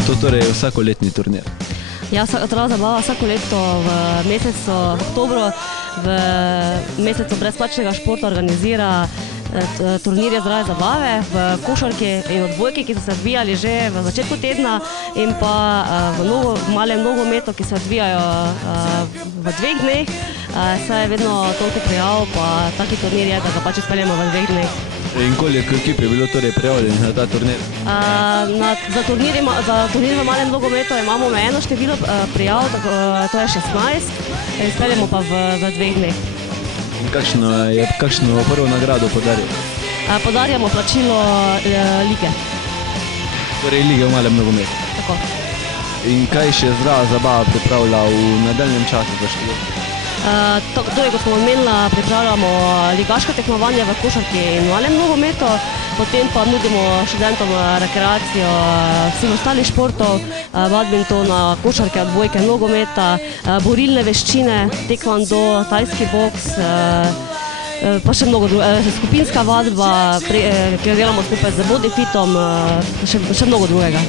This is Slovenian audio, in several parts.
Je to torej vsakoletni turnir? Ja, Zdrava zabava vsako leto v mesecu oktobru, v mesecu brezplačnega športa organizira turnirje Zdrave zabave v košarki in odbojki, ki so se odvijali že v začetku tedna, in pa v malem nogometu, ki se odvijajo v 2 dneh. Saj je vedno toliko prijav, pa taki turnir je, da ga pač izpeljemo v 2 dneh. In koliko ekip je bilo torej prijavljenih na ta turnir? Za turnir v malem nogometu imamo omejeno število prijav, to je 16, izpeljemo pa v 2 dneh. In kakšno prvo nagrado podarjate? Podarjamo plačilo lige. Torej lige v malem nogometu. Tako. In kaj še Zdrava zabava pripravlja v nadaljnjem času za študente? Torej, kot smo omenila, pripravljamo ligaško tekmovanje v košarki in malem nogometu, potem pa nudimo študentom rekreacijo vseh ostalih športov, badmintona, košarke, odbojke, nogometa, borilne veščine, taekwondo, tajski boks, pa še mnogo drugega, skupinska vadba, ki jo delamo skupaj z Bodyfitom, še mnogo drugega.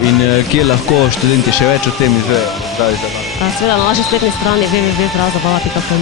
In kje lahko študenti še več o tem izvejo? Seveda na naši spletni strani www.zdravazabava.com.